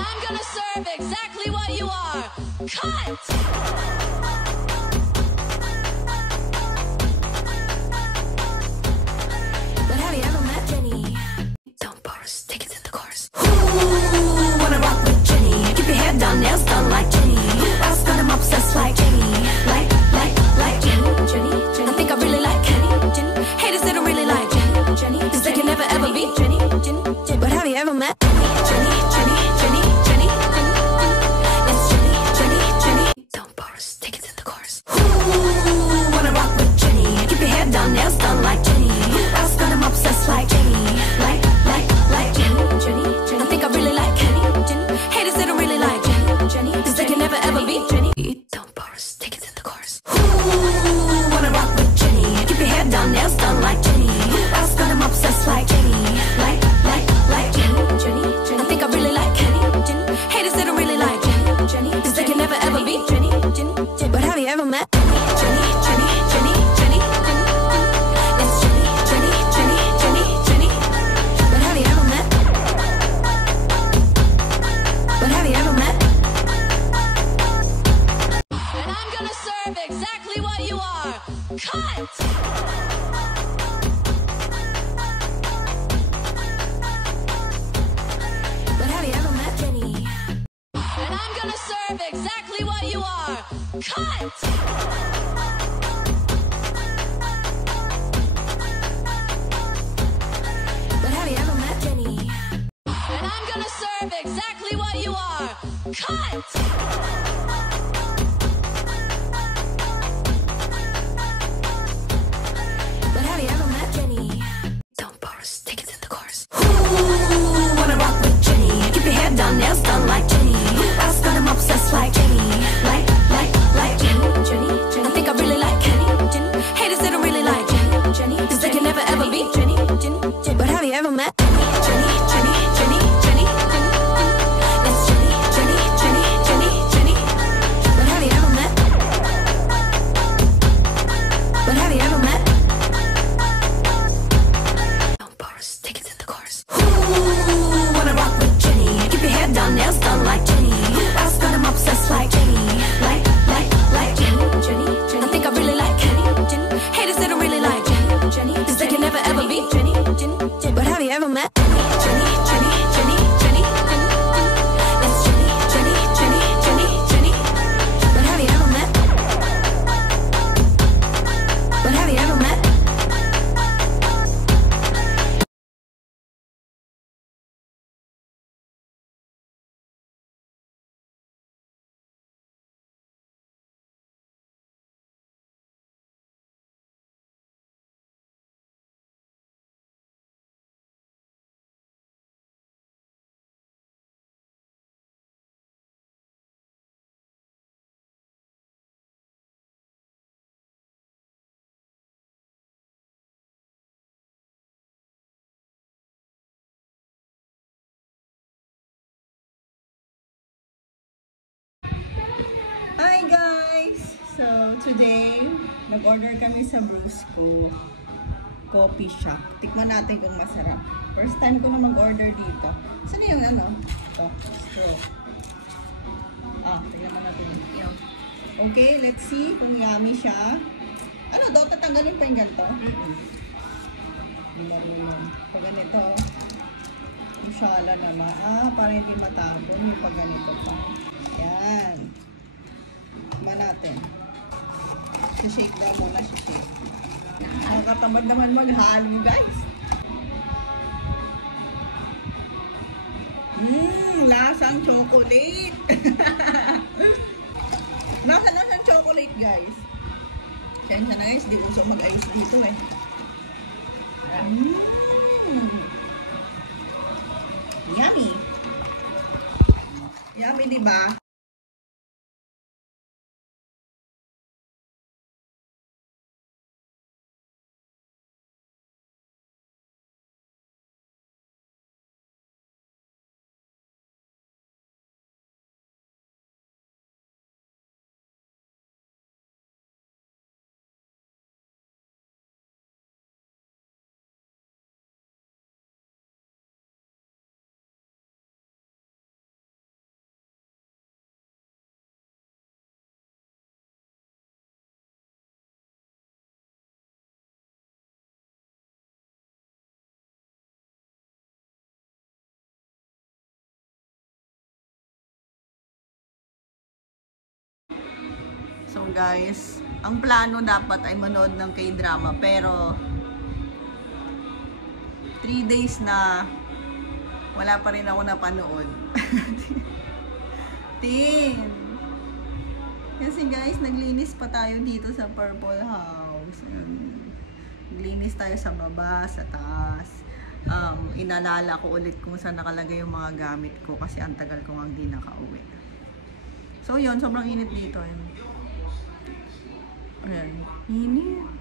I'm gonna serve exactly what you are. Cut! But have you ever met Jenny? Don't pause, take it to the chorus. Ooh, wanna rock with Jenny. Keep your head down, nails done like Jenny. Else got I'm obsessed like Jenny. Like Jenny. I think I really like Jenny. Haters they don't really like Jenny. Cause they can never ever be Jenny. But have you ever met Jenny? It's Jenny. Don't pause, take it to the chorus. Ooh, wanna rock with Jenny. Keep your head down, nails done like Jenny. Else got I'm obsessed like Jenny. Like Jenny. I think I really like Jenny. Haters they don't really like Jenny. Cause they can never ever be Jenny. Don't pause, take it to the chorus. Ooh, wanna rock with Jenny. Keep your head down, nails done like Jenny. Else got I'm obsessed like Jenny. Like Jenny. I think I really like Jenny. Haters they don't really like Jenny. Cause they can never ever be Jenny. But have you ever met Jenny? It's Jenny. But have you ever met? And I'm gonna serve exactly what you are. Cut! But have you ever met Jenny? And I'm gonna serve exactly what you are. Cut! But have you ever met Jenny? And I'm gonna serve exactly what you are. Cut! But have you ever met Jenny? Don't pause, take it to the chorus. Ooh, wanna rock with Jenny. Keep your head down, nails done like Jenny. Else got I'm obsessed like Jenny. Like Jenny. I think I really like Jenny. Haters they don't really like Jenny. Cause they can never ever be Jenny. But have you ever met Jenny? It's Jenny. But have you ever met? Don't pause, take it to the chorus. Ooh, wanna rock with Jenny. Keep your head down, nails done like Jenny. Else got I'm obsessed like Jenny. Like Jenny. I think I really like Jenny. Haters they don't really like Jenny. Cause they can never ever be Jenny. But have you ever met Jenny? It's Jenny. But have you ever met? Hi guys! So today, nag-order kami sa Brusco Coffee Shop. Tikman natin kung masarap. First time ko na mag-order dito. Saan yung ano? Ito, straw. Tignan mo natin. Okay, let's see kung yummy siya. Ano daw, tatanggalin pa yung ganito? Hindi marunong. Pag ganito, yung shala naman. Para hindi matapon yung pag ganito pa. Ayan. Tikman natin. Shake daw muna, shake. Nakakatamad naman maghalo, guys. Lasang chocolate. Lasang chocolate, guys. Kaya na guys, di uso mag-ayos dito eh. Yummy. Yummy, diba? So guys, ang plano dapat ay manood ng K-drama, pero 3 days na wala pa rin ako napanood. Kasi guys, naglinis pa tayo dito sa Purple House. Naglinis tayo sa baba, sa taas. Inalala ko ulit kung saan nakalagay yung mga gamit ko kasi ang tagal ko nga hindi nakauwi. So yun, sobrang init dito. Ayan, init.